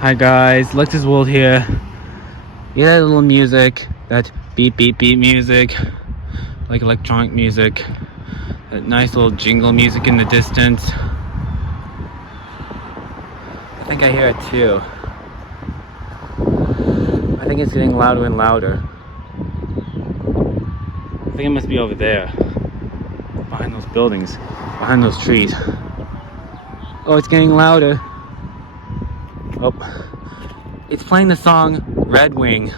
Hi guys, Lexus World here. You hear that little music, that beep beep beep music, like electronic music, that nice little jingle music in the distance. I think I hear it too. I think it's getting louder and louder. I think it must be over there, behind those buildings, behind those trees. Oh, it's getting louder. Oh, it's playing the song Redwing.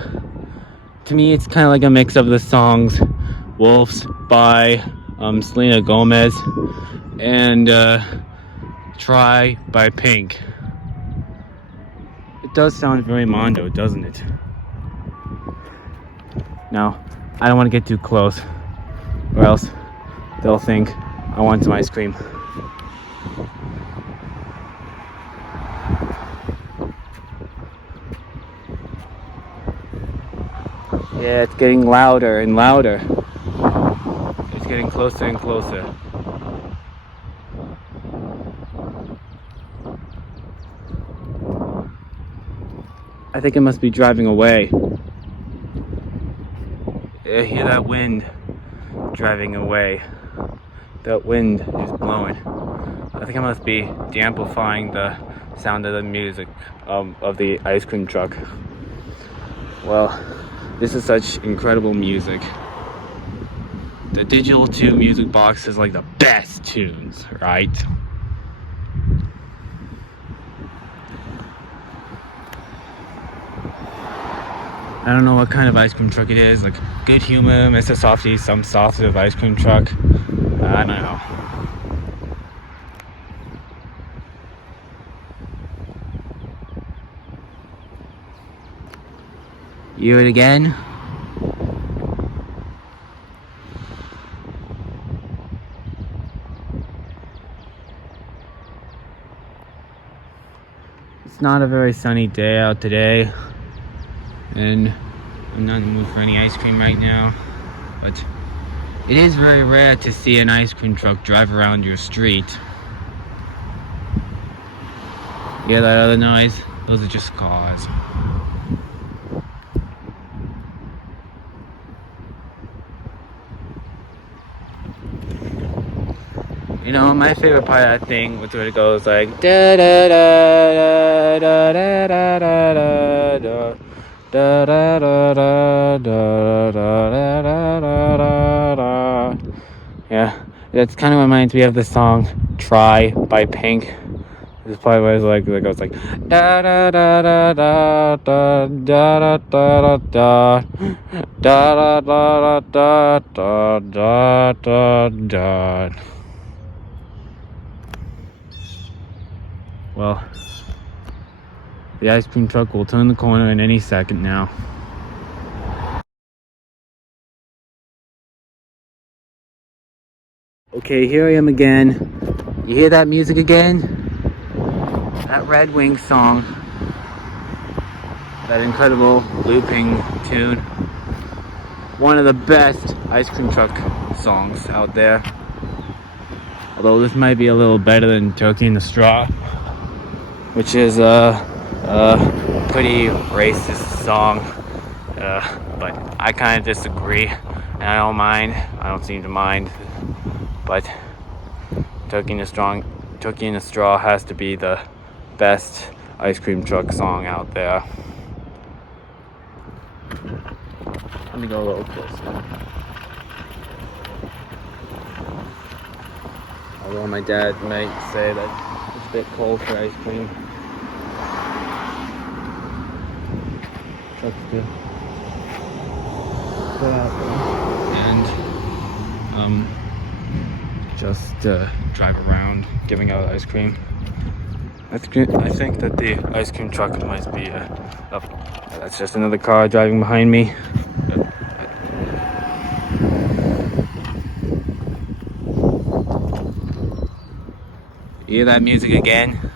To me, it's kind of like a mix of the songs Wolves by Selena Gomez and Try by Pink. It does sound very Mondo, doesn't it? Now, I don't want to get too close, or else they'll think I want some ice cream. Yeah, it's getting louder and louder. It's getting closer and closer. I think it must be driving away. I hear that wind driving away. That wind is blowing. I think it must be de-amplifying the sound of the music of the ice cream truck. Well, this is such incredible music. The Digital II music box is like the best tunes, right? I don't know what kind of ice cream truck it is, like Good Humor, Mr. Softy, some sort of ice cream truck. I don't know. You hear it again? It's not a very sunny day out today, and I'm not in the mood for any ice cream right now, but it is very rare to see an ice cream truck drive around your street. You hear that other noise? Those are just cars. You know, my favorite part of that thing was when it goes like da da da da da da da da da da da da da da da. Yeah, that's kind of reminds me of the song "Try" by Pink. This part where it goes like da da da da da da da da da da da da da da da da da. Well, the ice cream truck will turn the corner in any second now. Okay, here I am again. You hear that music again? That Redwing song. That incredible looping tune. One of the best ice cream truck songs out there. Although this might be a little better than Turkey in the Straw, which is a pretty racist song, but I kind of disagree, and I don't mind. I don't seem to mind, but Turkey in the Straw has to be the best ice cream truck song out there. Let me go a little closer. Although my dad might say that it's a bit cold for ice cream. Trucks do put out there. And just drive around giving out ice cream. That's good. I think that the ice cream truck might be that's just another car driving behind me. You hear that music again?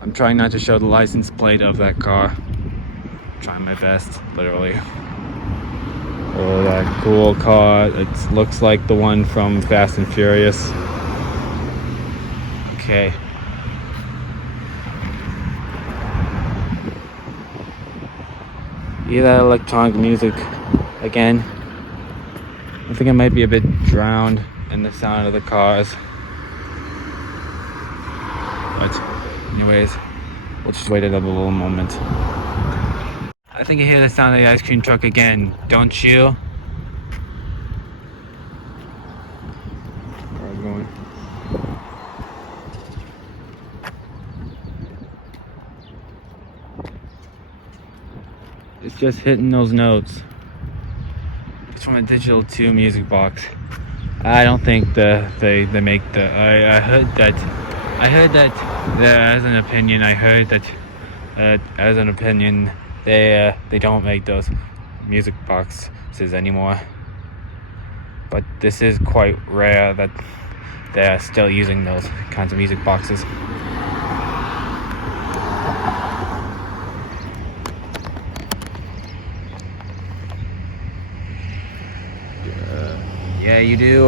I'm trying not to show the license plate of that car. I'm trying my best, literally. Oh, that cool car. It looks like the one from Fast and Furious. Okay. hear that electronic music again. I think I might be a bit drowned in the sound of the cars. But anyways, we'll just wait another little moment. I think I hear the sound of the ice cream truck again, don't you? Car's going. It's just hitting those notes. It's from a Digital II music box. I don't think they make the. I heard that as an opinion. I heard that as an opinion they don't make those music boxes anymore. But this is quite rare that they're still using those kinds of music boxes. Yeah, you do.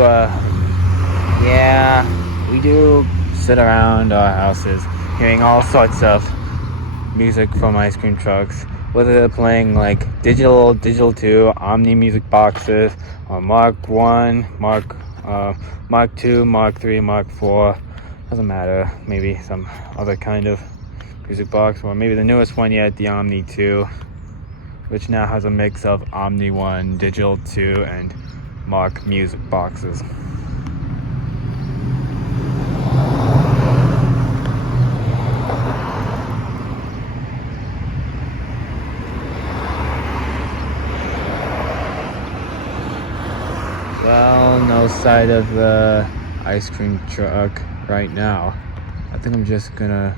Yeah, we do sit around our houses hearing all sorts of music from ice cream trucks, whether they're playing like Digital II, Omni music boxes, or Mark 1, Mark 2, Mark 3, Mark 4. Doesn't matter. Maybe some other kind of music box, or maybe the newest one yet, the Omni 2, which now has a mix of Omni 1, Digital 2, and Mark music boxes. Well, no sight of the ice cream truck right now. I think I'm just gonna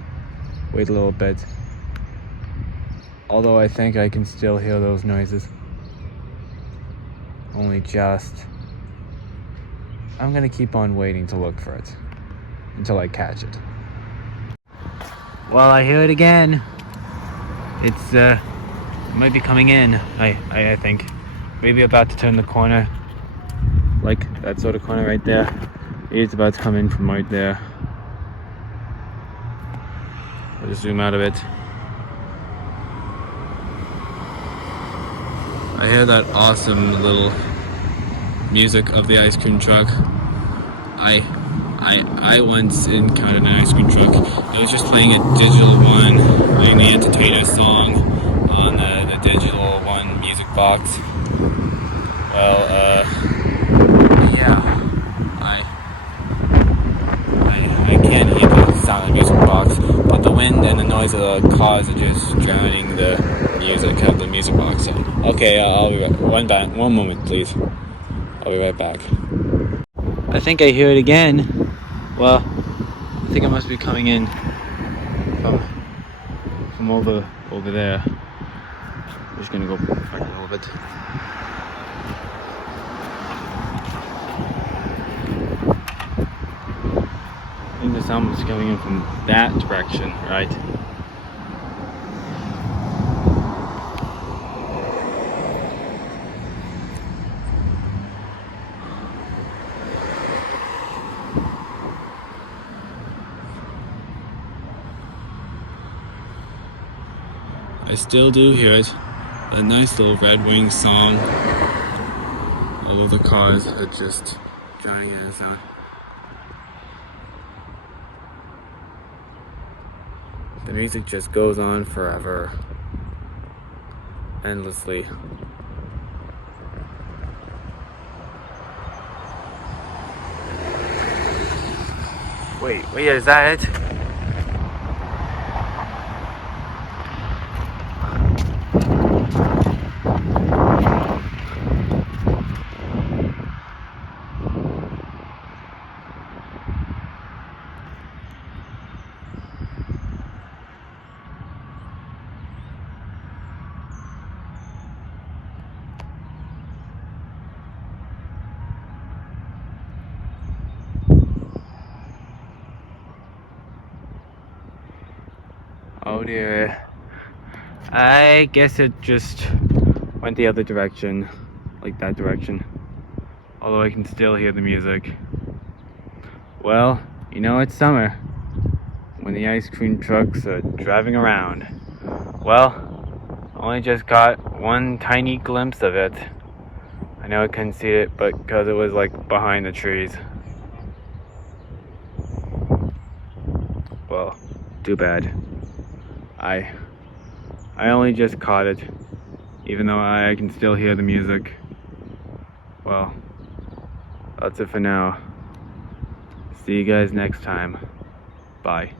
wait a little bit. Although I think I can still hear those noises. Only just. I'm gonna keep on waiting to look for it until I catch it. Well, I hear it again. It might be coming in. I think maybe about to turn the corner, like that sort of corner right there. It's about to come in from right there. I'll just zoom out of it. I hear that awesome little music of the ice cream truck. I once encountered an ice cream truck. It was just playing a Digital 1, playing the Entertainer song on the Digital 1 music box. Well, yeah, I can't hear the sound of the music box, but the wind and the noise of the cars are just drowning the music of the music box. So, okay, I'll be right. One moment, please. I'll be right back. I think I hear it again. Well, I think it must be coming in from over there. I'm just gonna go back a little bit. I think the sound was coming in from that direction, right? I still do hear it. A nice little Redwing song. Although the cars are just drowning in the sound. The music just goes on forever. Endlessly. Wait, is that it? Oh dear. I guess it just went the other direction, like that direction. Although I can still hear the music. Well, you know it's summer when the ice cream trucks are driving around. Well, only just got one tiny glimpse of it. I know I couldn't see it, but because it was like behind the trees. Well, too bad. I only just caught it, even though I can still hear the music. Well, that's it for now. See you guys next time. Bye.